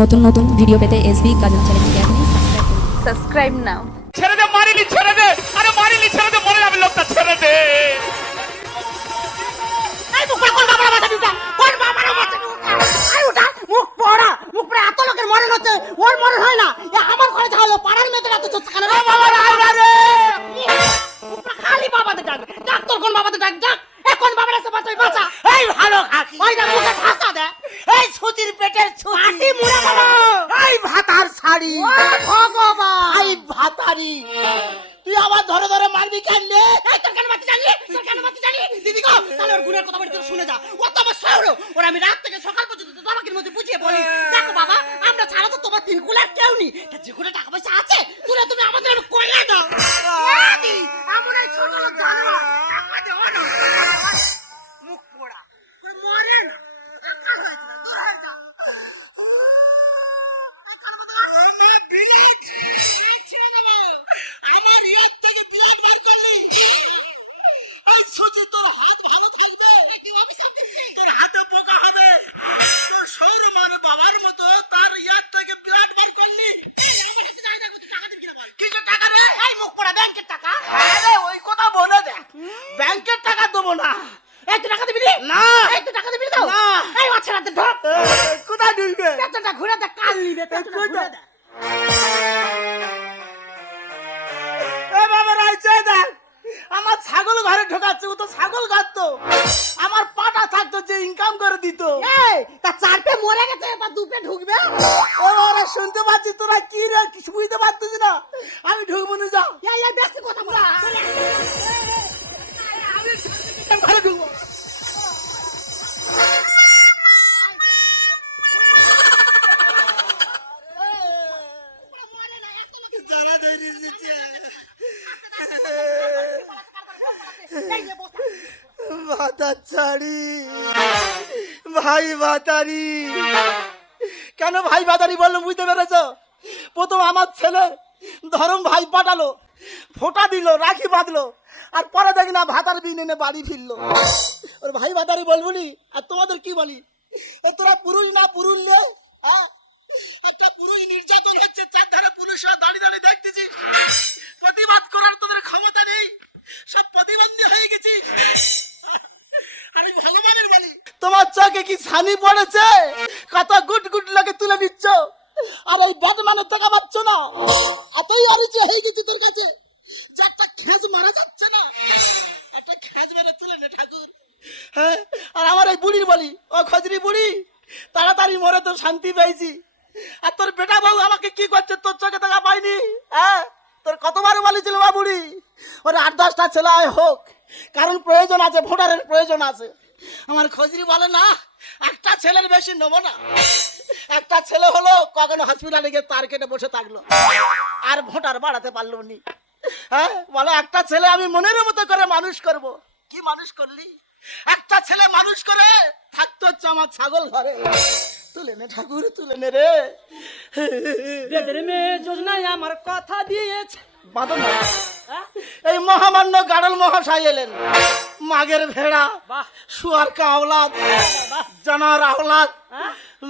নতুন নতুন ভিডিও পেতে এসবি কাজল চ্যানেলকে এখনই সাবস্ক্রাইব নাও। ছেড়ে দে, মারিলি ছেড়ে দে, আরে মারিলি ছেড়ে দে, মরে যাবে লোকটা, ছেড়ে দে। এই মুখ কোন বাবার মাথা দিতা, কোন বাবার মাথা দিতা, আই ওটা মুখ পড়া, মুখ পড়া এত লোকের মরণ হচ্ছে, ওর মরণ হয় না, এ আমার ঘরে যা হলো পাড়ার মেয়েদের এত চোখ কানে বাবা রে, মুখ খালি বাবাদের ডাক, ডাক্তার কোন বাবাদের ডাক, ডাক এখন বাবার এসে বাঁচাই বাঁচা, এই ভালো খাকি, ওই না মুখে ঠাসা দে, এই সুচির পেটের ছুটি মুড়া বাবা, এই ভাতার শাড়ি, ভগবান, এই ভাতারি, তুই আবার ধরে ধরে মারবি কেন রে? এই তোর কেন মারতে জানি, তোর কেন মারতে জানি, দিদি গো, তাহলে ওর গুণের কথা বলি তোর শুনে যা, ও তো আমার শহর, ওর আমি রাত থেকে সকাল পর্যন্ত তোমাকের মধ্যে বুঝিয়ে বলি, দেখো বাবা, আমরা ছাড়া তো তোমার তিন কুলার কেউ নেই, যে কোনো টাকা পয়সা আছে, তুমি আমাদের আমি কইয়া দাও, আমরা এই ছোট লোক জানো, টাকা দেও না, মুখ পোড়া, মরে না, একা হয়েছে না, দূর হয়ে যা। আমার ইয়ার থেকে ব্লাড বার করলি, এই সুচি তোর হাত ভালো থাকবে, তোর হাতে পোকা হবে, তোর সৌর মানে বাবার মতো তার ইয়ার থেকে ব্লাড বার করলি, কিছু টাকা রে, এই মুখ পড়া ব্যাংকের টাকা, ওই কথা বলে দে, ব্যাংকের টাকা দেবো না, এই তুই টাকা দিবি না, এই তুই টাকা দিবি না, এই মাছের হাতে ঢোক, কোথায় ঢুকবে, পেটটা ঘুরে দে, কাল নিবে, পেটটা ঘুরে দে। আমার ছাগল ঘরে ঢোকাচ্ছে, ও তো ছাগল ঘাটতো, আমার পাটা থাকতো যে ইনকাম করে দিত, তা চার পে মরে গেছে বা দু পে ঢুকবে, ওরা শুনতে পাচ্ছি তোরা কি রে, কিছু বুঝতে পারছিস না, আমি ঢুকবো না, যাও বেশি কথা বলা, আমি ঘরে ঢুকবো, যারা ধরে দিচ্ছে ভাতারি, ভাই ভাতারি, কেন ভাই ভাতারি বললো বুঝতে পেরেছ? প্রথম আমার ছেলে ধরম ভাই পাঠালো, ফোঁটা দিল, রাখি বাঁধলো, আর পরে দেখি না ভাতার বিন এনে বাড়ি ফিরলো, ওর ভাই ভাতারি বলবি, আর তোমাদের কি বলি, তোরা পুরুষ না পুরুষ লে, একটা পুরুষ নির্যাতন হচ্ছে, চারধারে পুলিশরা দাঁড়িয়ে দাঁড়িয়ে দেখতেছি, প্রতিবাদ করার তোদের ক্ষমতা নেই, সব প্রতিবন্ধী হয়ে গেছি, আমি ভালো মানের বলি, তোমার চোখে কি ছানি পড়েছে, কত গুট গুট লাগে তুলে নিচ্ছ, আর এই ব্যাটম্যানের টাকা পাচ্ছ না, এতই অরিচে হয়ে গেছি তোর কাছে যে একটা খেজ মারা যাচ্ছে না, একটা খেজ মেরে তুলে নে ঠাকুর, হ্যাঁ, আর আমার এই বুড়ির বলি, ও খজরি বুড়ি, তাড়াতাড়ি মরে তো শান্তি পেয়েছি, আর তোর বেটা বউ আমাকে কি করছে, তোর চোখে টাকা পাইনি, হ্যাঁ, তোর কতবার বলেছিল বা বুড়ি, ওর 8-10টা ছেলে হোক, কারণ প্রয়োজন আছে, ভোটারের প্রয়োজন আছে, আমার খজরি বলে না, একটা ছেলের বেশি নেবো না, একটা ছেলে হলো কখনো হসপিটালে গিয়ে তার কেটে বসে থাকলো, আর ভোটার বাড়াতে পারলো নি, হ্যাঁ, বলে একটা ছেলে আমি মনের মতো করে মানুষ করব, কি মানুষ করলি, একটা ছেলে মানুষ করে থাকতে হচ্ছে আমার ছাগল ঘরে, তুলে নে ঠাকুর, তুলে নে রে, মেয়ে যোজনায় আমার কথা দিয়েছে, এই মহামান্য গাড়ল মহাশয় এলেন, মাগের ভেড়া, শুয়ার কা আওলাদ, জানার আওলাদ,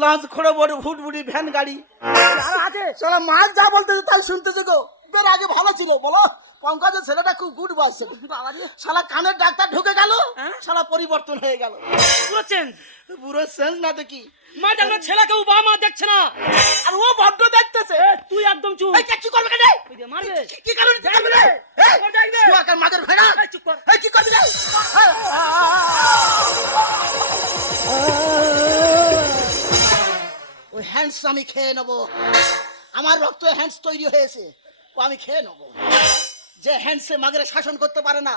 লঞ্চ খোড়ে বড় ভুটভুটি ভ্যান গাড়ি আছে, চলো মাছ যা বলতেছে তাই শুনতেছে গো, বের আগে ভালো ছিল, বলো পঙ্কজের ছেলেটা খুব গুড বয়স, শালা কানের ডাক্তার ঢুকে গেল, শালা পরিবর্তন হয়ে গেল, পুরো চেঞ্জ, পুরো চেঞ্জ না দেখি, মা দেখো ছেলে কেউ বাবা মা দেখছে না, আর ও বড্ড দেখতেছে, তুই একদম চুপ, এই কি করবে কেন, মারবে কি কারণে, কি করবে রে, দেখবে শুয়াকার মাগের ভেড়া, এই চুপ কর, এই কি করবি রে, ওই হ্যান্ডস আমি খেয়ে নেবো, আমার রক্ত হ্যান্ডস তৈরি হয়েছে, ও আমি খেয়ে নেবো, যে হ্যান্ডসে মাগের শাসন করতে পারে না,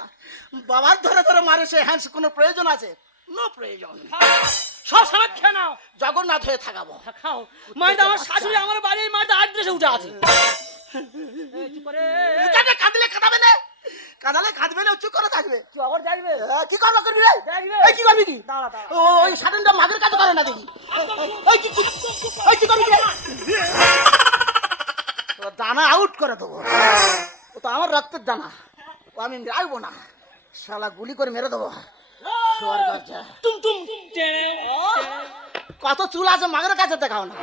বাবার ধরে ধরে মারে, সে হ্যান্ডস কোনো প্রয়োজন আছে, নো প্রয়োজন, সব সময় খেয়ে নাও, জগন্নাথ হয়ে থাকাবো, খাও, মাইদা আমার শাশুড়ি আমার বাড়ির মাইদা অ্যাড্রেসে উঠে আছে, কাঁদলে কাঁদাবে না, কাঁদালে কাঁদবে না, চুপ করে থাকবে, আবার যাইবে, কি করবে করবি রে, এই কি করবি তুই, ওই সাধনটা মাগের কাছে করে না দেখি, এই কি করবি রে, দানা আউট করে দেবো, ও তো আমার রক্তের দানা, ও আমি রাখবো না, শালা গুলি করে মেরে দেবো, কত চুল আছে মাগের কাছে দেখাও না।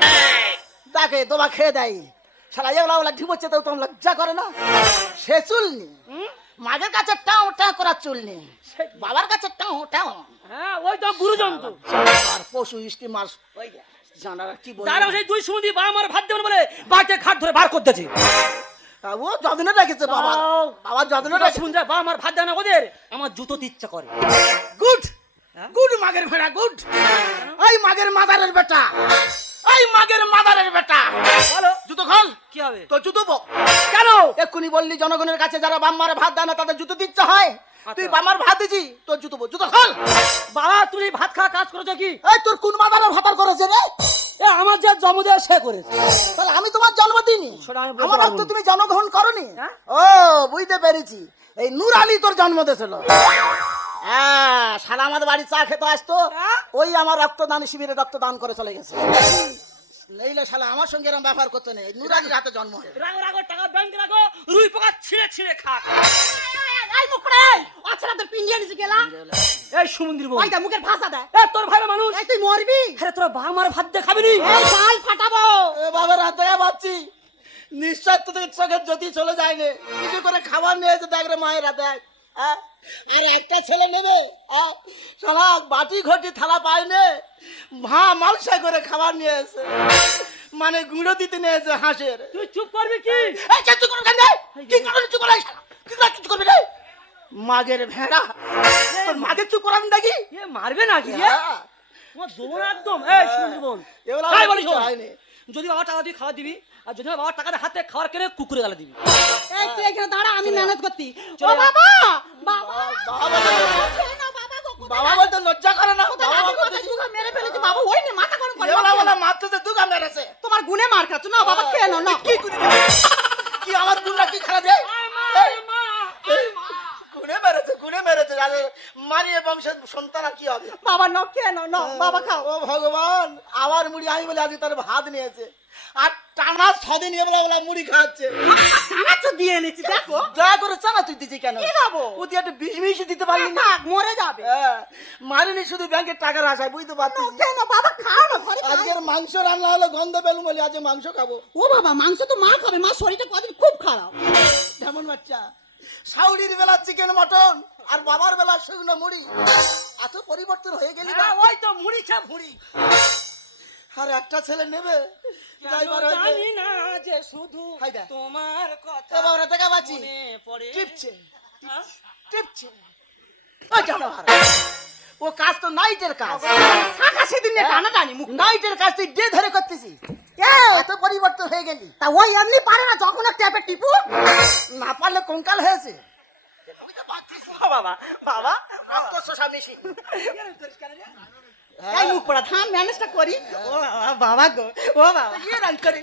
তাকে তোমা খেয়ে দেয় শালা এগুলা ওলা ঠিক হচ্ছে তো তোমার লজ্জা করে না সে চুল নি মাগের কাছে টাও টাও করা চুল নি বাবার কাছে টাও টাও হ্যাঁ ওই তো গুরুজন তো আর পশু ইষ্টি মাস ওই জানারা কি বলে তারা সেই দুই সুমন্দি বাবা আমার ভাত দেবেন বলে বাড়িতে খাট ধরে বার করতেছে ও যত্ন রেখেছে বাবা বাবা যত্ন রেখেছে শুনছে বাবা আমার ভাত দেয় না ওদের আমার জুতো দিতে ইচ্ছা করে গুড গুড মাগের ভেড়া গুড ওই মাগের মাদারের বেটা ওই মাগের মাদারের বেটা বলো জুতো খোল কি হবে তো জুতো বক কেন এক্ষুনি বললি জনগণের কাছে যারা বাম্মারে ভাত দেয় না তাদের জুতো দিচ্ছে হয় তুই বাম্মার ভাত দিছি তোর জুতো বক জুতো খোল বাবা তুমি ভাত খাওয়া কাজ করেছো কি এই তোর কোন মাদারের ভাতার করেছে রে এ আমার যা জন্ম দেওয়া সে করেছে তাহলে আমি তোমার জন্ম দিইনি সেটা আমি বলতে আমার পারবো রক্ত না। তুমি জন্মগ্রহণ করনি হ্যাঁ? ও বুঝতে পেরেছি এই নূর আলী তোর জন্ম দিয়েছিল হ্যাঁ সারা আমাদের বাড়ি চা খেতে আসতো হ্যাঁ? ওই আমার রক্তদান শিবিরে রক্তদান করে চলে গেছে নইলে শালা আমার সঙ্গে এরকম ব্যবহার করতে নেই নূর আলীর হাতে জন্ম হয়ে রাগো রাগো টাকা ব্যাংকে রাখো রুই পোকা ছিঁড়ে ছিঁড়ে খা এই মুখড়ে আছরা তোর পিন্ডিয়া নিচে গেলা এই সুমন্দির বউ ওইটা মুখের ভাষা দেয় এ তোর ভাইরা মানুষ এই তুই মরবি আরে তোর বাবা আমার ভাত দিয়ে খাবি নি এই গাল ফাটাবো এ বাবার হাত দেখা পাচ্ছি নিশ্চয় তোদের চোখের জ্যোতি চলে যায়নি কিছু করে খাবার নিয়েছে দেখ রে মায়ের হাতে হ্যাঁ? আর একটা ছেলে নেবে হ্যাঁ? শালা বাটি ঘটি থালা পায়নি মালসা করে খাবার নিয়ে এসে মানে গুঁড়ো দিতে নিয়েছে হাঁসের তুই চুপ করবি কি এই কে চুপ করবি কেন রে? কি কারণে চুপ করাই শালা কি করে চুপ করবি রে মাগের ভেড়া তোর মাকে চুপ করান নাকি এ মারবে না কি এ? হ্যাঁ। তোমার দেবো না একদম এই সুমন্দির বোন এগুলো তাই আমার বলি কিছু শোন। হয়নি। যদি বাবা টাকা দিয়ে খাওয়া দিবি আর যদি বাবা টাকা দিয়ে হাতে খাওয়ার কেনে কুকুরে গালা দিবি এই তুই এখানে দাঁড়া আমি ম্যানেজ করতি ও চলে যা। বাবা বাবা বাবা কেন বাবা গো কোথায় বাবা বলতে লজ্জা করে না কোথায় বাবা রাতে বলতে কোথায় দুগা মেরে ফেলেছে বাবা ওই নে মাথা গরম করে এগুলা বলে মারতেছে দুগা মেরেছে তোমার গুনে মার খাচ্ছ না বাবা খেয়ে নাও না কি করে কি আমার গুণা কি খারাপ রে গুনে মেরেছে আরে মারিয়ে বংশের সন্তান আর কি হবে বাবা নাও খেয়ে নাও না বাবা খাও ও ভগবান আমার মুড়ি আমি বলে আজকে তার ভাত নিয়েছে আর টানা 6 দিন এবলা বলা মুড়ি খাচ্ছে টাকা তো দিয়ে এনেছি দেখো দয়া করে চানা তুই দিছি কেন কি খাবো? ও তুই একটা বিষ মিশ দিতে পারলি না থাক মরে যাবে হ্যাঁ, মারিনি শুধু ব্যাংকের টাকার আশায় বুঝতে পারছিস কেন বাবা খাও না ঘরে খাও। আজকের মাংস রান্না হলো গন্ধ পেলুম বলে আজ মাংস খাবো ও বাবা মাংস তো মা খাবে মা শরীরটা কদিন খুব খারাপ কেমন বাচ্চা শাউরির বেলা চিকেন মটন আর বাবার বেলা শুকনো মুড়ি এত পরিবর্তন হয়ে গেলি না ওই তো মুড়ি খা ভুড়ি আর একটা ছেলে নেবে যাইবার হইবে। জানি না যে শুধু হাই দা। তোমার কথা এবার ওরা দেখা পাচ্ছি মনে পড়ে টিপছে হ্যাঁ? টিপছে ও জানোয়ার ও কাজ তো নাইটের কাজ শাখা সেদিন টানা টানি মুখ নাইটের কাজ তুই ডে ধরে করতেছি এত পরিবর্তন হয়ে গেলি তা ওই এমনি পারে না যখন এক ট্যাপে টিপু না পারলে কঙ্কাল হয়েছে বাবা বাবা রক্ত শোষা মেশিন এই মুখ পড়া থাম ম্যানেজটা করি ও বাবা গো ও বাবা ইয়ে রান করে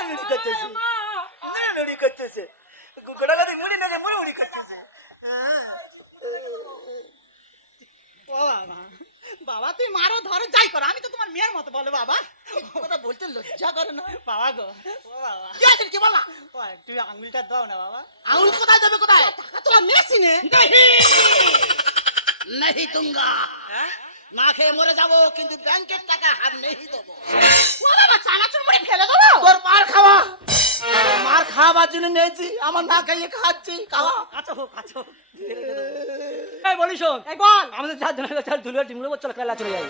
লড়ি করতেছে লড়ি করতেছে গোড়াগাড়ি মুড়ি না মুড়ি মুড়ি করতেছে ও বাবা বাবা তুই মারো ধরো যাই করো আমি তো তোমার মেয়ের মতো বলো বাবা কথা বলতে লজ্জা করে না বাবা গো ও বাবা কি আছে কি বললা ও তুই আঙুলটা দাও না বাবা আঙুল কোথায় দেবে কোথায় টাকা তোলা মেশিনে नहीं दूंगा না খেয়ে মরে যাবো কিন্তু ব্যাংকের টাকা হাত নেই দেবো ও বাবা চানাচুর মুড়ি ফেলে দেবো তোর মার খাওয়া মার খাওয়ার জন্য নিয়েছি আমার না খাইয়ে খাচ্ছি খাওয়া আচ্ছা হোক আচ্ছা হোক এই বলি শোন এই বল আমাদের চার ধুলো ডিমগুলো চলে খেলা চলে যাই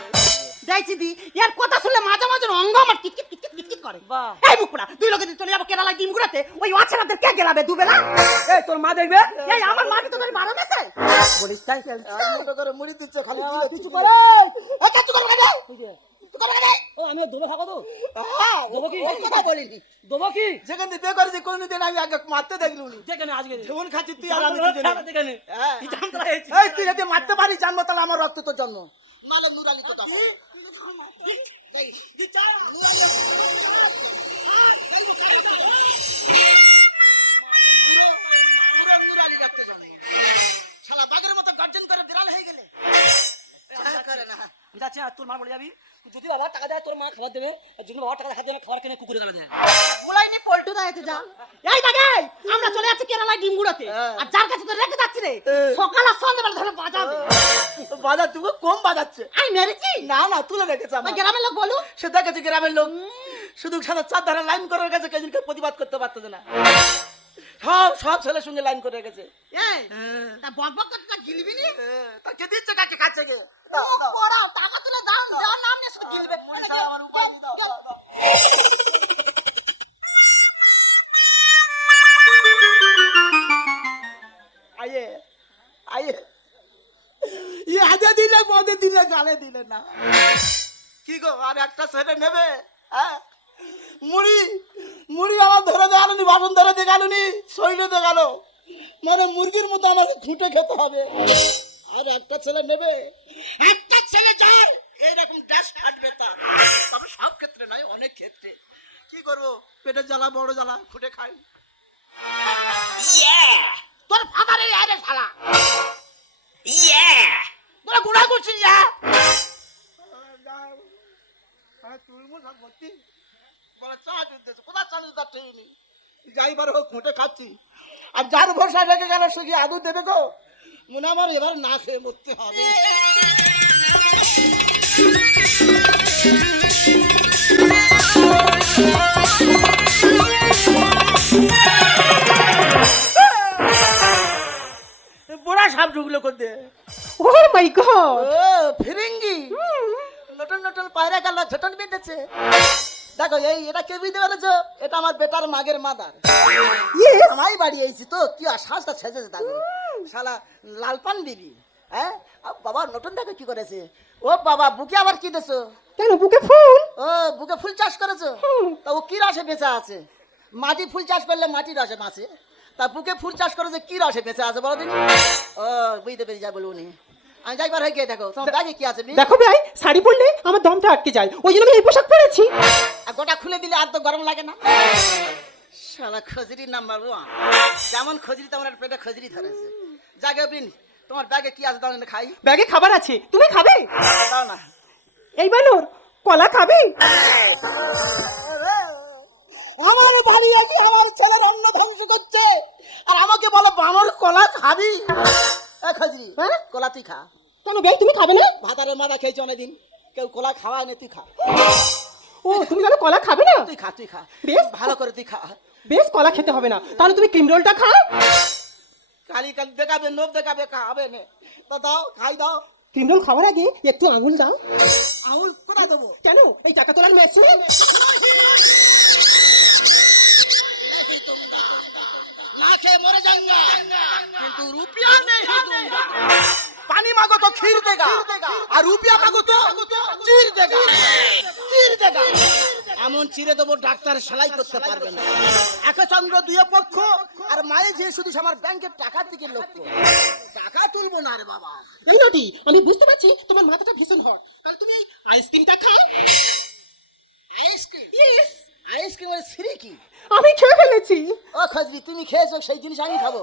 দেখছি দি এর কথা শুনলে মাঝে মাঝে অঙ্গ আমার কিটকিট কিটকিট কিটকিট করে বাহ। এই মুখ পড়া দুই লোকে চলে যাবো কেরালায় ডিম গুড়াতে ওই আছাড়াদের কে গেলাবে দুবেলা এই তোর মা দেখবে এই আমার মা কি তোদের বারো মেসে বলিস তাই আর মুঠো করে মুড়ি দিচ্ছে খালি কিছু করে এই কাজ করে কেন তুই করে কেন ও আমি দেবো থাকো তো হ্যাঁ দেবো কি ওর কথা বলিনি দেবো কি যেখান থেকে বিয়ে করেছি কোনদিন আমি আগে মারতে দেখলুনি যেখানে আজকে যেমন খাচ্ছি তুই আর আমি দুজনে। যেখানে হ্যাঁ। হয়েছি এই তুই যদি মারতে পারিস জানবো তাহলে আমার রক্ত তোর জন্ম নালে নুরালি তো দাও শালা বাঘের মতো গর্জন করে বিড়াল হয়ে গেলে করে না যাচ্ছে তোর মা বলে যাবি যদি বাবা টাকা দেয় তোর মা খাবার দেবে আর যদি বাবা টাকা হাত দেবে খাবার কিনে কুকুরে গালা দেয় মুলাইনি পল্টু দাইতে যা এই দাগাই আমরা চলে যাচ্ছি কেরালায় ডিম গুড়াতে আর যার কাছে তো রেখে যাচ্ছি রে সকাল আর সন্ধ্যাবেলা ধরে বাজাবে বাজার তুমি কম বাজাচ্ছে আমি মেরেছি না না তুলে রেখেছে ওই আমার গ্রামের লোক বলু সে দেখেছে গ্রামের লোক শুধু সারা চার ধারে লাইন করার কাছে কেজিনকে প্রতিবাদ করতে পারতেছে না, সব ছেলের সঙ্গে লাইন করে গেছে। এই তা বক বক করতে গিলবি নি? তা কে দিচ্ছে কাকে খাচ্ছে কে? ও পড়া টাকা তুলে দাও, দেওয়ার নাম নিয়ে শুধু গিলবে। আমার উপায় নেই, দাও, দাও, দাও। আয়ে আয়ে ইয়ে আজে দিলে পদে দিলে গালে দিলে না। কি গো আর একটা ছেলে নেবে? হ্যাঁ মুড়ি মুড়ি আমার ধরে দেখালুনি, বাসন ধরে দেখালুনি, শরীরে দেখালো, মানে মুরগির মতো আমাকে খুঁটে খেতে হবে। আর একটা ছেলে নেবে? একটা ছেলে যার এইরকম ড্যাশ ফাটবে তার, তবে সব ক্ষেত্রে নয়, অনেক ক্ষেত্রে। কি করবো, পেটের জ্বালা বড় জ্বালা, খুঁটে খাই। তোর ফাদারের আরে শালা তোরা গুড়া করছিস? যাইবার হোক খুঁটে খাচ্ছি, আর যার ভরসা রেখে গেল সে কি আদৌ দেবে গো? মনে আমার এবার না খেয়ে মরতে হবে। বড়া সাপ ঢুকলো করতে। ও মাই গড, ও ফিরিঙ্গি নতুন নতুন পায়রা গেল ঝটন বেঁধেছে। দেখো এটা কে বুঝতে পেরেছো? এটা আমার বেটার মাগের মাদার। আমায় বাড়ি এসেছি তো, কি আশ্বাসটা সেজেছে দেখো, শালা লালপান বিবি। হ্যাঁ বাবা নতুন দেখো কি করেছে। ও বাবা বুকে আবার কি দেছো? কেন বুকে ফুল? ও বুকে ফুল চাষ করেছো? তা ও কি রসে বেঁচে আছে? মাটি ফুল চাষ করলে মাটি রসে বাঁচে, তা বুকে ফুল চাষ করেছে কি রসে বেঁচে আছে বলো দিন? ও বুঝতে পেরে যা বলুন, আমি যাইবার হয়ে গিয়ে দেখো তোমার ব্যাগে কি আছে। দেখো ভাই, শাড়ি পরলে আমার দমটা আটকে যায়, ওই জন্য আমি এই পোশাক পরেছি। আর গোটা খুলে দিলে আর তো গরম লাগে না। শালা খজরি নাম্বার 1, যেমন খজরি তেমন পেটে খজরি ধরেছে। জাগে বিন তোমার ব্যাগে কি আছে দাও না খাই। ব্যাগে খাবার আছে, তুমি খাবে? দাও না। এই বানর কলা খাবে? আমার বাড়ি আছে, আমার ছেলের অন্ন ধ্বংস করছে, আর আমাকে বলো বানর কলা খাবি? খজরি কলা তুই খা। কেন ভাই তুমি খাবে না? ভাতারের মাথা খেয়েছি অনেকদিন, কেউ কলা খাওয়ায় না, তুই খা। ও তুমি জানো কলা খাবে না? তুই খা, তুই খা, বেশ ভালো করে তুই খা। বেশ কলা খেতে হবে না, তাহলে তুমি ক্রিম রোলটা খাও। কালি কাল দেখাবে, নোব দেখাবে, খাবে না তো দাও, খাই দাও। ক্রিম রোল খাওয়ার আগে একটু আঙুল দাও। আঙুল কোথায় দেবো? কেন এই টাকা তোলার মেশিন? না খেয়ে মরে যাঙ্গা, কিন্তু রুপিয়া নেই दूंगा। পানি মাগো তো ক্ষীর দেগা, আর রুপিয়া মাগো তো চির দেগা, চির দেগা। এমন চিরে দেবো ডাক্তার সেলাই করতে পারবে না। একে চন্দ্র দুই পক্ষ, আর মায়ে যে শুধু আমার ব্যাংকের টাকার দিকে লক্ষ্য। টাকা তুলবো না রে বাবা। এই নটি, আমি বুঝতে পারছি তোমার মাথাটা ভীষণ হট, তাহলে তুমি এই আইসক্রিমটা খাও। আইসক্রিম? ইয়েস, আইসক্রিমের সিঁড়ি কি? আমি খেয়ে ফেলেছি। ও খজরি তুমি খেয়েছো, সেই জিনিস আমি খাবো?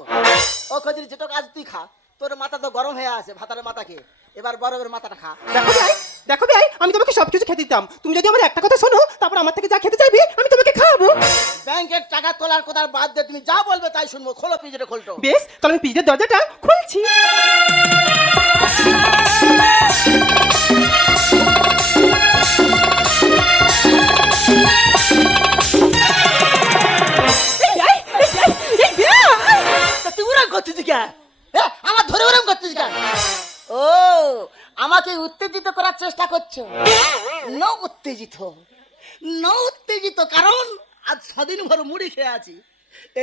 ও খজরি যেটা কাজ তুই খা, তোর মাথা তো গরম হয়ে আছে ভাতারের মাথা খেয়ে, এবার বরফের মাথাটা খা। দেখো ভাই, আমি তোমাকে সবকিছু খেতে দিতাম, তুমি যদি আমার একটা কথা শোনো, তারপর আমার থেকে যা খেতে চাইবে আমি তোমাকে খাওয়াবো। ব্যাংকের টাকা তোলার কথা বাদ দিয়ে তুমি যা বলবে তাই শুনবো। খোলো পিজেটা, খোলটো। বেশ, তাহলে আমি পিজের দরজাটা খুলছি। আমার ধরে ওরম করছিস কেন? ও আমাকে উত্তেজিত করার চেষ্টা করছো? ন উত্তেজিত, ন উত্তেজিত, কারণ আজ 6 দিন ভর মুড়ি খেয়ে আছি।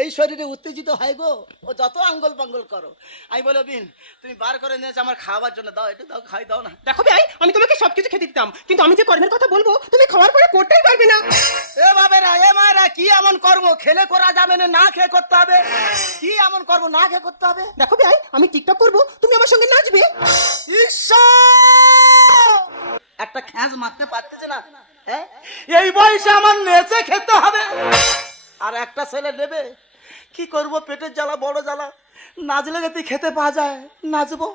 এই শরীরে উত্তেজিত হয় গো, ও যত আঙ্গল পাঙ্গল করো। আমি বলো বিন তুমি বার করে নিয়েছো আমার খাওয়ার জন্য, দাও একটু, দাও খাই দাও না। দেখো ভাই, আমি তোমাকে সবকিছু খেতে দিতাম, কিন্তু আমি যে কর্মের কথা বলবো তুমি খাওয়ার পরে করতেই পারবে না। এ বাবেরা, এ মায়েরা, কি এমন কর্ম খেলে করা যাবে না, না খেয়ে করতে হবে? কি এমন কর্ম না খেয়ে করতে হবে? দেখো ভাই, আমি টিকটক করবো, তুমি আমার সঙ্গে নাচবে। একটা খ্যাঁচ মারতে পারতেছে না, হ্যাঁ? এই বয়সে আমার নেচে খেতে হবে, আর একটা ছেলে নেবে। কি করব, পেটের জ্বালা বড় জ্বালা, নাচলে যদি খেতে পাওয়া যায় নাচবো।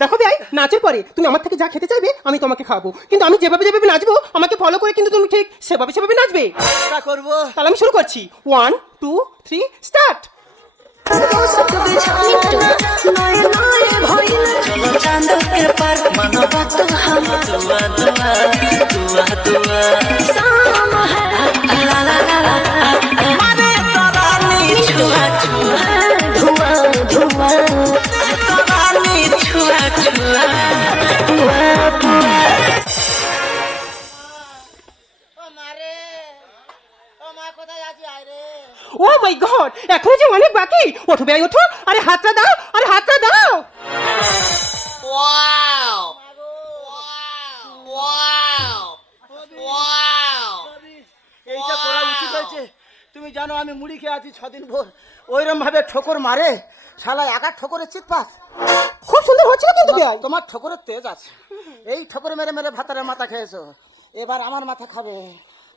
দেখো ভাই, নাচের পরে তুমি আমার থেকে যা খেতে চাইবে আমি তোমাকে খাওয়াবো, কিন্তু আমি যেভাবে যেভাবে নাচবো আমাকে ফলো করে কিন্তু তুমি ঠিক সেভাবে সেভাবে নাচবে। চেষ্টা করবো। তাহলে আমি শুরু করছি, 1 2 3 স্টার্ট। मानव तो हम दुआ दुआ दुआ दुआ মারে ও মা কোথায় আছি আয় রে ও মাই গড, এখনো যে অনেক বাকি। ওঠো ভাই ওঠো, আরে হাতটা দাও, আরে হাতটা দাও। এইটা করা উচিত হয়েছে। তুমি জানো আমি মুড়ি খেয়ে আছি 6 দিন ভোর, ওইরকম ভাবে ঠোকর মারে শালা একা ঠোকরের চিৎপাত। খুব সুন্দর হচ্ছিল কিন্তু ভাই। তোমার ঠোকরের তেজ আছে, এই ঠোকর মেরে মেরে ভাতারের মাথা খেয়েছো, এবার আমার মাথা খাবে।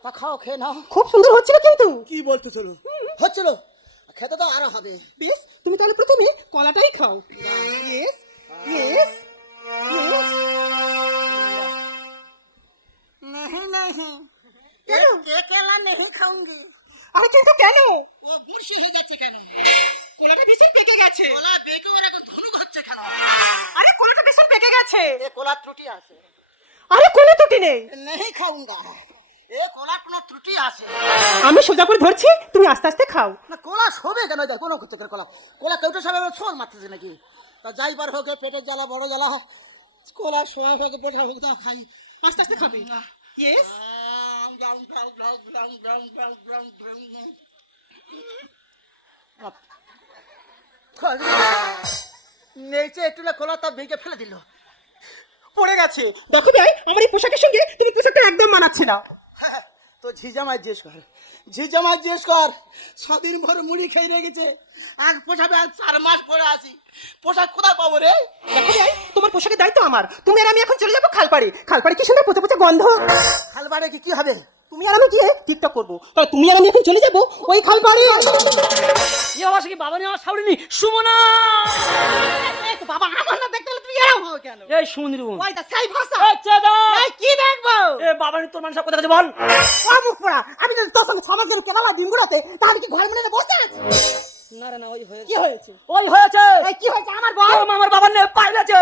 তা খাও, খেয়ে নাও। খুব সুন্দর হচ্ছিল কিন্তু। কি বলতেছো? হচ্ছিল, খেতে তো আরো হবে। বেশ, তুমি তাহলে প্রথমে কলাটাই খাও। Yes yes yes. नहीं नहीं ये केला नहीं खाऊंगी। আরে কিন্তু কেন? ও বুড়শি হয়ে যাচ্ছে কেন? কলাটা ভীষণ পেকে গেছে। কোলা বেকে ওর এখন ধনুক হচ্ছে কেন? আরে কলাটা ভীষণ পেকে গেছে। এ কোলা ত্রুটি আছে। আরে কোনো ত্রুটি নেই। नहीं खाऊंगा, এ কোলা কোনো ত্রুটি আছে। আমি সোজা করে ধরছি, তুমি আস্তে আস্তে খাও। না কোলা শোবে কেন? দেখ কোনো করতে কোলা কোলা কেউটা সবাই ছোল মারতেছে নাকি? তা যাইবার হোক, পেটের জ্বালা বড় জ্বালা, কোলা শোয়া হোক বোঝা হোক, না খাই। আস্তে আস্তে খাবে। ইয়েস। নেচে একটু না কোলা তা ভেঙে ফেলে দিল, পড়ে গেছে। দেখো ভাই, আমার এই পোশাকের সঙ্গে তুমি পোশাকটা একদম মানাচ্ছে না। তো ঝিজামাই জিজ্ঞেস কর, ঝিজামাই জিজ্ঞেস কর। 6 দিন ভর মুড়ি খেয়ে রেখেছে, আর পোশাকে আর 4 মাস পরে আসি, পোশাক কোথায় পাবো রে? দেখো ভাই, তোমার পোশাকের দায়িত্ব আমার। তুমি আর আমি এখন চলে যাবো খালপাড়ে। খালপাড়ে কি সুন্দর পচে পচে গন্ধ। খালবাড়ে কি হবে? তুমি আর আমি গিয়ে টিকটক করবো। তাহলে তুমি আর আমি এখন চলে যাবো ওই খালপাড়ে। ইয়ে বাবা, সে কি বাবা নিয়ে আমার সাউরিনি সুমনা? বাবা আমার না দেখতে হলে তুমি এরকম হও কেন? এই সুমনির বোন, ওই দা সাই ভাষা। এই চেদা, এই কি দেখবো? এ বাবা নি তোর মানুষ কোথা থেকে বল। ও মুখ পোড়া, আমি যদি তোর সঙ্গে সমাজের কেরালা ডিম গুড়াতে, তাহলে কি ঘর মনে বসতে আছি? না রে না, ওই হয়েছে, কি হয়েছে? ওই হয়েছে। এই কি হয়েছে আমার বল? আমার বাবার নে পাইলেছে।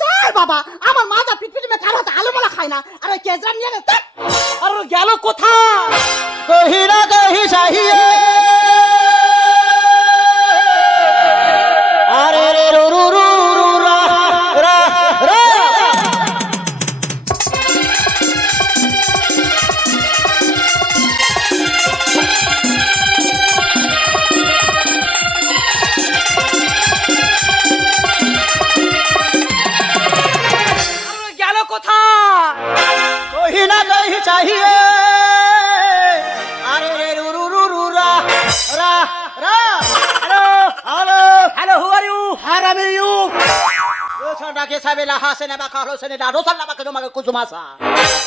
তাই বাবা, আমার মা যা পিটপিটি মে কারো হাতে আলু মালা খায় না, আর ওই কেজরা নিয়ে গেছে। আর ও গেল কোথা? কহি না কহি চাহিয়ে আরে রে রু রু রু রু রা রা রা। গেল কোথা? কহি না কহি চাহিয়ে আরে রে রু রু রু রু রা রা রা। Hello hello hello, who are you? হারামি ইউ রোসাটা কে সাবেলা হাসেনা বাকা হোসেনে দা রোসাল্লা বাকা তোমাকে কুসুমাসা।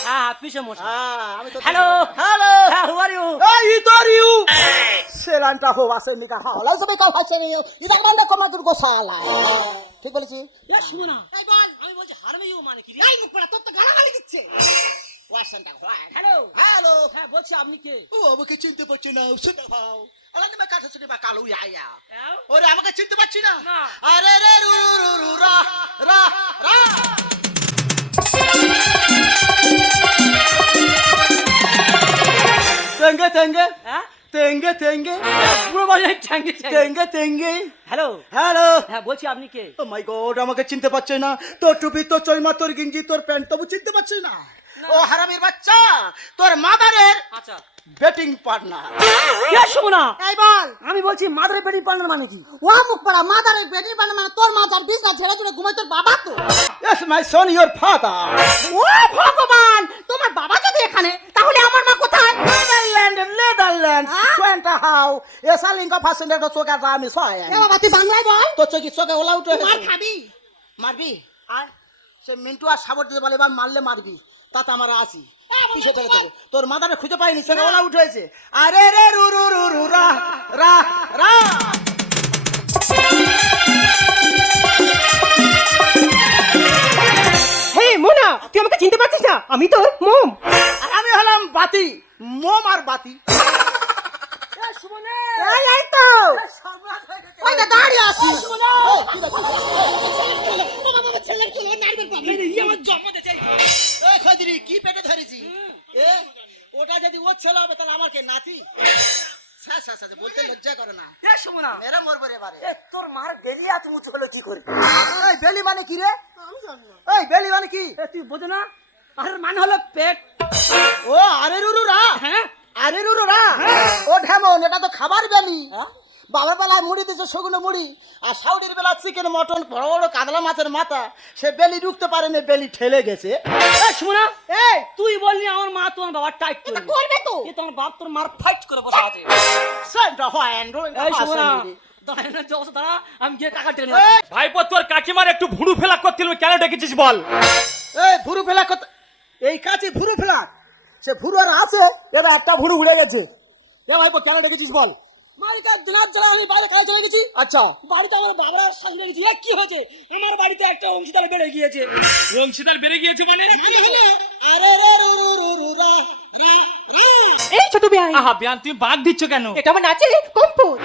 হ্যাঁ, পিছে মশা। আমি তো হ্যালো হ্যালো হ্যাঁ, হু আর ইউ? এই ইতর ইউ সেলান্টা হো আসে মিকা হাওলা সবে কাল হাসে নিও ইদার বান্দা কমা দুর্গো সালা। ঠিক বলেছি? এ সুমনা, এই বল, আমি বলছি হারমে ইউ মানে কি রে? এই মুখ পোড়া, তোর তো গালাগালি দিচ্ছে। ওয়াসেন্টা হয়। হ্যালো হ্যালো হ্যাঁ, বলছি আপনি কে? ও আমাকে চিনতে পারছি না, শুনে ভাও আলানি মে কাছে শুনে বা কালু ইয়া হ্যাঁ? ওরে আমাকে চিনতে পারছি না? না। আরে রে রু রু রু রু রা রা রা। তেঙ্গে তেঙ্গে হ্যাঁ, তেঙ্গে তেঙ্গে পুরো বলে ঠ্যাঙ্গে ঠ্যাঙ্গে। তেঙ্গে তেঙ্গে। হ্যালো হ্যালো হ্যাঁ, বলছি আপনি কে? ও মাই গড, আমাকে চিনতে পারছে না? তোর টুপি, তোর চইমা, তোর গিঞ্জি, তোর প্যান্ট, তবু চিনতে পারছিস না? ও হারামির বাচ্চা, তোর মাদারের আচ্ছা, ব্যাটিং পার্টনার। কে সুমনা? এই বল, আমি বলছি মাদারে পেটি পান্ডার মানে কি? ও মুখ পোড়া, মাদার এক বেটির বানা মানে তোর মা যার বিছনা ঝেড়ে ঝুড়ে ঘুমায় তোর বাবা তো। Yes my son, your father. ও ভগবান, তোমার বাবা যদি এখানে, তাহলে আমার মা কোথায়? নেদারল্যান্ড কোয়েন্টা হাউ এসা লিঙ্কা ফাসেন্ডার তো চোখে আমি সয়। এ বাবা তুই বাংলায় বল। তোর চোখে চোখে ওলা উঠে মার খাবি। মারবি? আর সে মিন্টু আর সাবর দিতে বলে এবার মারলে মারবি, তাতে আমার আসি পিছে থেকে থেকে তোর মাথাটা খুঁজে পাইনি, সে ওলা উঠেছে। আরে রে রু রু রু রু রা রা রা। হে মোনা, তুই আমাকে চিনতে পারছিস না? আমি তোর মম। আর আমি হলাম বাতি, মোম আর বাতি। এই এই তো ওই যে দাঁড়িয়ে আছি। এই খাদিরি কি পেটে ধরেছি? এ ওটা যদি ও ছেলে হবে তাহলে আমাকে নাতি। বলতে লজ্জা করে না? কে সুমনা? মেরা মরবো রে বারে। এ তোর মার বেলি এত উঁচু হলো কি করে? এই বেলি মানে কি রে? এই বেলি মানে কি? এ তুই বোঝো না? আর মানে হলো পেট। ও আরে রুরু রা আরে রুরা ও ঢেমন, এটা তো খাবার বেলি। বাবার বেলায় মুড়ি দিচ্ছে, শুকনো মুড়ি, আর সাউডির বেলা চিকেন মটন, বড় বড় কাতলা মাছের মাথা। সে বেলি ঢুকতে পারেনি, বেলি ঠেলে গেছে। শোনা, এই তুই বললি আমার মা তোমার বাবা টাইট এটা করবে তো। তোমার বাপ তোর মার ফাইট করে বসে আছে। সেন্টা হয় অ্যান্ড্রয়েড। এই শোনা, দাঁড়া আমি গিয়ে টাকা টেনে নিয়ে আসি। ভাইপো তোর কাকিমার একটু ভুড়ু ফেলা করছিল, কেন ডেকেছিস বল? এই ভুরু ফেলা কত, এই কাছে ভুরু ফেলা, সে ভুরু আর আছে, এবার একটা ভুরু উড়ে গেছে। এ ভাইপো কেন ডেকেছিস বল? বাড়িতে দিনার জন্য আমি বাইরে কাজে চলে গেছি। আচ্ছা, বাড়িতে আমার বাবার সঙ্গে গেছি। কি হয়েছে? আমার বাড়িতে একটা অংশীদার বেড়ে গিয়েছে। অংশীদার বেড়ে গিয়েছে মানে? আরে রে রু রু রু রু রা রা রা। এই ছোট ভাই, আহা বিয়ান, তুমি বাগ দিচ্ছ কেন? এটা আমার নাচে কম্পোজ।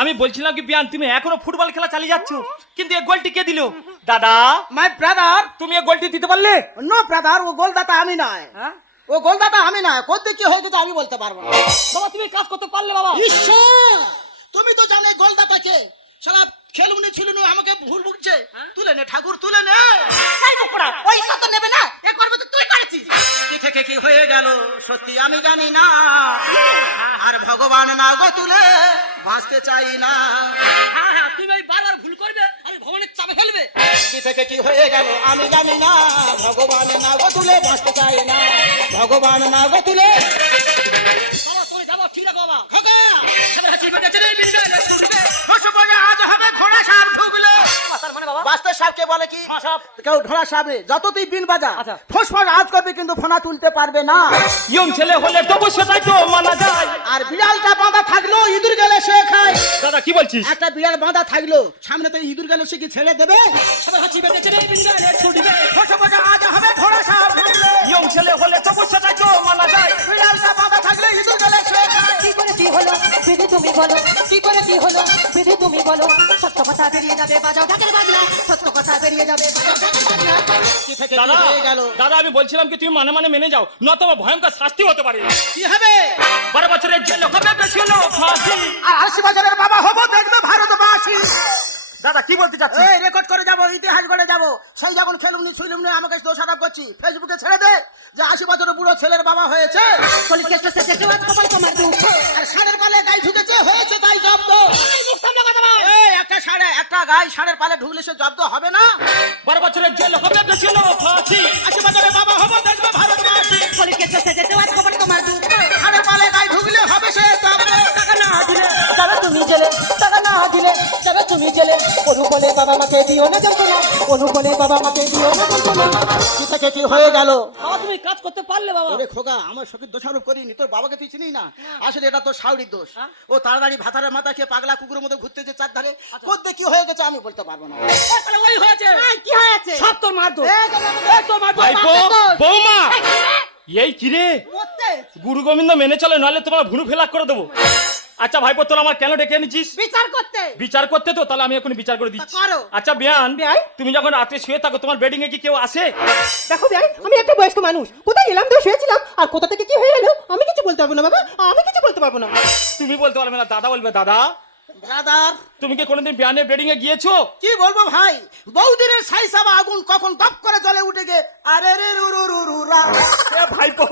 আমি বলছিলাম কি বিয়ান, তুমি এখনো ফুটবল খেলা চালিয়ে যাচ্ছ, কিন্তু এই গোলটি কে দিল? দাদা, মাই ব্রাদার। তুমি এই গোলটি দিতে পারলে? নো ব্রাদার, ও গোলদাতা আমি নয়। হ্যাঁ? ও গোলদাতা আমি নয়। কোথায় কি হয়ে গেছে আমি বলতে পারবো না। বাবা তুমি কাজ করতে পারলে বাবা? ঈশ্বর, তুমি তো জানো গোলদাতাকে। সারা খেলুনি ছিলুনি আমাকে ভুল বুঝছে। তুলে নে ঠাকুর, তুলে নে। এই বকরা, ওই সাথে নেবে না, এ করবে তো তুই করেছিস। কি থেকে কি হয়ে গেল সত্যি আমি জানি না, আর ভগবান না গো তুলে বাঁচতে চাই না। হ্যাঁ হ্যাঁ, তুমি ওই বারবার ভুল করবে, আমি ভগবানের চাপে ফেলবে। কি থেকে কি হয়ে গেল আমি জানি না, ভগবান না গো তুলে বাঁচতে চাই না, ভগবান না গো তুলে। বাবা তুমি যাবো, ঠিক আছে বাবা। খোকা, সবার হাসি বেঁচে রে বিনগালে ছুটবে। রসগোল্লা আজ হবে ঘোড়া সাপ ঢুকলো। তার মানে বাবা বাস্তার সাপকে বলে কি? সাপ। কেউ ঘোড়া সাপে যত তুই বিন বাজা, আচ্ছা। ফোঁস ফোঁস আওয়াজ করবে কিন্তু ফোনা তুলতে পারবে না। ইয়ং ছেলে হলে তবু সেটাই তো মানা যায়। আর বিড়ালটা বাঁধা থাকলো ইঁদুর গেলে সে খায়। দাদা কি বলছিস? একটা বিড়াল বাঁধা থাকলো, সামনে তো ইঁদুর গেলে সে কি ছেড়ে দেবে? সবার হাসি বেঁচে রে বিনগালে ছুটবে। রসগোল্লা আজ হবে ঘোড়া সাপ ঢুকলো। ইয়ং ছেলে হলে তবু সেটাই তো মানা যায়। বিড়ালটা বাঁধা থাকলে ইঁদুর গেলে সে খায়। কি করে কি হলো বিধি তুমি বলো, কি করে কি হলো বিধি তুমি বলো। সত্য কথা বেরিয়ে যাবে, বাজাও ঢাকের বাজনা। সত্য কথা বেরিয়ে যাবে, বাজাও ঢাকের বাজনা। কি থেকে দাদা, কি হয়ে গেল? দাদা আমি বলছিলাম কি তুমি মানে মানে মেনে যাও, নয়তো আমার ভয়ঙ্কর শাস্তি হতে পারে। কি হবে? 12 বছরের জেল হবে, বেশি হলো ফাঁসি। আর 80 বছরের বাবা হবো, দেখবে ভারতবাসী। দাদা কি বলতে চাচ্ছিস? এই রেকর্ড করে যাব, ইতিহাস গড়ে যাব। সেই যখন খেলুমনি ছুইলুমনি আমাকে দোষারোপ করছি, ফেসবুকে ছেড়ে দে যে 80 বছরের বুড়ো ছেলের বাবা হয়েছে। পুলিশ কেস শেষে জবাব কপাল তোমার দুঃখ। আর ষাঁড়ের পালে গাই ঢুকেছে, হয়েছে তাই জব্দ। এই মুখ সামনে কথা বল। এই একটা গাই ষাঁড়ের পালে ঢুকলে সে জব্দ হবে না? 12 বছরের জেল হবে, বেশি হলো ফাঁসি। 80 বছরের বাবা হবো, দেখবে ভারতবাসী। পুলিশ কেস শেষে জবাব কপাল তোমার দুঃখ। ষাঁড়ের পালে গাই ঢুকলে হবে সে জব্দ। টাকা না দিলে যাবে তুমি জেলে, টাকা না দিলে যাবে তুমি জেলে। অনুকূলে বাবা মাকে দিও না যন্ত্রণা, অনুকূলে বাবা মাকে দিও না যন্ত্রণা। কি থেকে কি হয়ে গেল? বাবা তুমি কাজ করতে পারলে বাবা? ওরে খোকা, আমার সখীর দোষারোপ করিনি, তোর বাবাকে তুই চিনিস না। আসলে এটা তোর শাউরির দোষ। ও তাড়াতাড়ি ভাতারের মাথা খেয়ে পাগলা কুকুরের মতো ঘুরতেছে চারধারে। কোথায় কি হয়ে গেছে আমি বলতে পারবো না। তাহলে ওই হয়েছে। কি হয়েছে? সব তোর মার দোষ। এই তোর মার দোষ। ভাইপো, বৌমা, এই কি রে? মরতে গুরু গোবিন্দ মেনে চলে, নইলে তোমার ভুরু ফেলাক করে দেবো। আচ্ছা ভাইপো, তোর আমার কেন ডেকে এনেছিস? বিচার করতে। বিচার করতে তো, তাহলে আমি এখন বিচার করে দিচ্ছি। তা করো। আচ্ছা বিয়ান, বিয়ান? তুমি যখন রাতে শুয়ে থাকো, তোমার বেডিং এ কি কেউ আসে? দেখো ভাই, আমি একটা বয়স্ক মানুষ, কোথায় এলাম তো শুয়েছিলাম, আর কোথা থেকে কি হয়ে গেল আমি কিছু বলতে পারবো না বাবা, আমি কিছু বলতে পারবো না। তুমি বলতে পারবে না, দাদা বলবে। দাদা, ব্রাদার, তুমি কি কোনোদিন বিয়ানের বেডিং এ গিয়েছো? কি বলবো ভাই, বহুদিনের সাইসাবা আগুন কখন দপ করে জ্বলে উঠে গে। আরে রে রু রু রু রু রা। ভাইপো,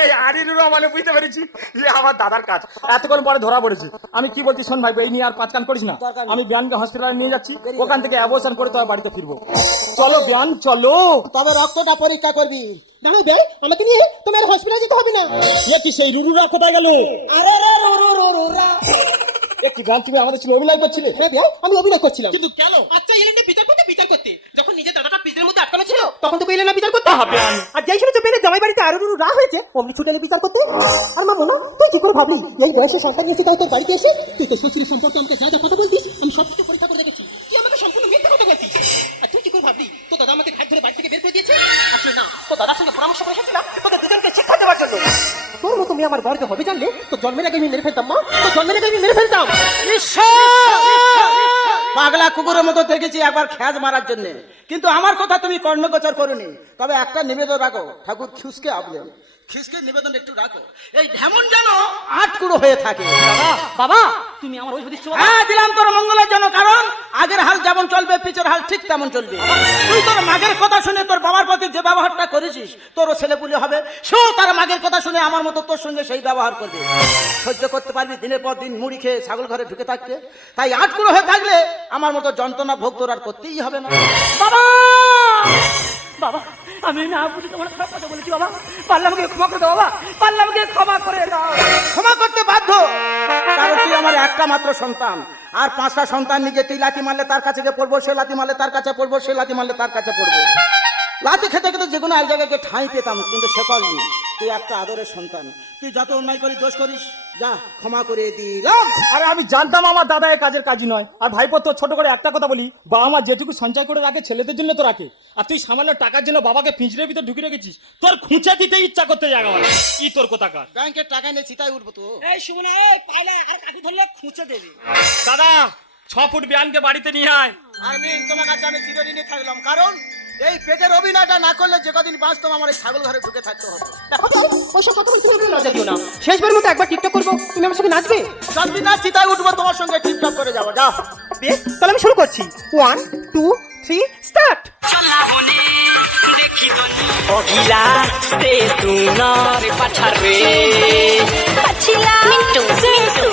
এই আরিরুরা মানে বুঝতে পেরেছি যে আমার দাদার কাজ। এতক্ষণ পরে ধরা পড়েছে। আমি কি বলছি শোন ভাইপো, এই নিয়ে আর পাঁচ কান করিস না। আমি বিয়ানকে হসপিটালে নিয়ে যাচ্ছি, ওখান থেকে অ্যাবর্শন করে তবে বাড়িতে ফিরবো। চলো বিয়ান, চলো। তবে রক্তটা পরীক্ষা করবি। দাঁড়াও ভাই, আমাকে নিয়ে তোমার হসপিটালে যেতে হবে না। এ কি সেই রুরুরা কোথায় গেল? আরে রে রু রু রু রু রা। এ কি গান, তুমি আমাদের ছিল অভিনয় করছিলে? হ্যাঁ ভাই, আমি অভিনয় করছিলাম। কিন্তু কেন? আচ্ছা এলেন বিচার করতে যখন নিজের দাদাটা পিজের মধ্যে আটকানো ছিল, তখন তো এলেন না বিচার করতে। হবে আমি। আর যেই শুনেছে পেরে জামাই বাড়িতে আরো রা হয়েছে, অমনি ছুটে এলে বিচার করতে। আর মা মোনা, তুই কি করে ভাবলি এই বয়সে সন্তান নিয়েছি, তাও তোর বাড়িতে এসে? তুই তো শ্বশুরের সম্পর্কে আমাকে যা যা কথা বলতিস, আমি সব কিছু পরীক্ষা করে দেখেছি, তুই আমাকে সম্পূর্ণ মিথ্যা কথা বলতিস। আর তুই কি করে ভাবলি তোর দাদা আমাকে ঘাট ধরে বাড়ি থেকে বের করে দিয়েছে? আসলে না, তোর দাদার সঙ্গে পরামর্শ করে এসেছিলাম তোদের দুজনকে শিক্ষা দেওয়ার জন্য। তোর মতো মেয়ে আমার বর্গ হবে জানলে তো জন্মের আগে আমি মেরে ফেলতাম মা, তো জন্মের আগে আমি মেরে ফেলতাম। পাগলা কুকুরের মতো দেখেছি একবার খ্যাজ মারার জন্য, কিন্তু আমার কথা তুমি কর্ণগোচর করোনি। তবে একটা নিবেদন রাখো, ঠাকুর খিসকে আবলেন, খিসকে নিবেদন একটু রাখো, এই ঢেমন যেন আটকুড়ো হয়ে থাকে। বাবা তুমি আমার ওষুধ দিচ্ছ হ্যাঁ দিলাম তোর মঙ্গলের জন্য, কারণ আগের হাল যেমন চলবে পিছের হাল ঠিক তেমন চলবে। তুই তোর মাগের কথা শুনে তোর বাবার প্রতি যে ব্যবহারটা করেছিস, তোরও ছেলেপুলে হবে, সেও তার মাগের কথা শুনে আমার মতো তোর সঙ্গে সেই ব্যবহার করবে। সহ্য করতে পারবি দিনের পর দিন মুড়ি খেয়ে ছাগল ঘরে ঢুকে থাকতে? তাই আটকুলো হয়ে থাকলে আমার মতো যন্ত্রণা ভোগ তোর আর করতেই হবে না। বাবা বাবা, আমি না বুঝে তোমার খারাপ কথা বলেছি বাবা, পারলে আমাকে ক্ষমা করে দাও বাবা, পারলে আমাকে ক্ষমা করে দাও। ক্ষমা করতে বাধ্য, কারণ তুই আমার একটা মাত্র সন্তান। আর 5টা সন্তান নিজে তুই লাথি মারলে তার কাছে গিয়ে পড়বো, সে লাথি মারলে তার কাছে পড়বো, সে লাথি মারলে তার কাছে পড়বো। লাথি খেতে খেতে যে কোনো এক জায়গায় ঠাঁই পেতাম, কিন্তু সে করলি। তুই একটা আদরের সন্তান, তুই যত অন্যায় করিস দোষ করিস, যা ক্ষমা করে দিলাম। আরে আমি জানতাম আমার দাদা এই কাজের কাজই নয়। আর ভাইপো তোর ছোট করে একটা কথা বলি, বাবা মা যেটুকু সঞ্চয় করে রাখে ছেলেদের জন্য তো রাখে, আর তুই সামান্য টাকার জন্য বাবাকে পিঁজড়ের ভিতর ঢুকে রেখেছিস। তোর খুঁচা দিতে ইচ্ছা করতে জায়গা বলে কি তোর কোথাকার। ব্যাংকের টাকা নিয়ে চিতায় উঠবো তো। এই শুনে এই পাইলে আর কাটি ধরলে খুঁচে দেবে। দাদা 6 ফুট বিয়ানকে বাড়িতে নিয়ে আয়। আর তোমার কাছে আমি চিরঋণী থাকলাম, কারণ এই পেটের অভিনয়টা না করলে যে কদিন বাঁচতাম আমার এই ছাগল ঘরে ঢুকে থাকতে হতো। দেখো তো ওইসব কথা বলতে তুমি লজ্জা দিও না। শেষবার মতো একবার টিকটক করবো, তুমি আমার সঙ্গে নাচবে? যদি না চিতায় উঠবো তোমার সঙ্গে টিপটপ করে যাবো, যাও। বেশ, তাহলে আমি শুরু করছি। 1 2 3 স্টার্ট। অগিলা সে সুনার পাঠারে পছিলা মিন্টু মিন্টু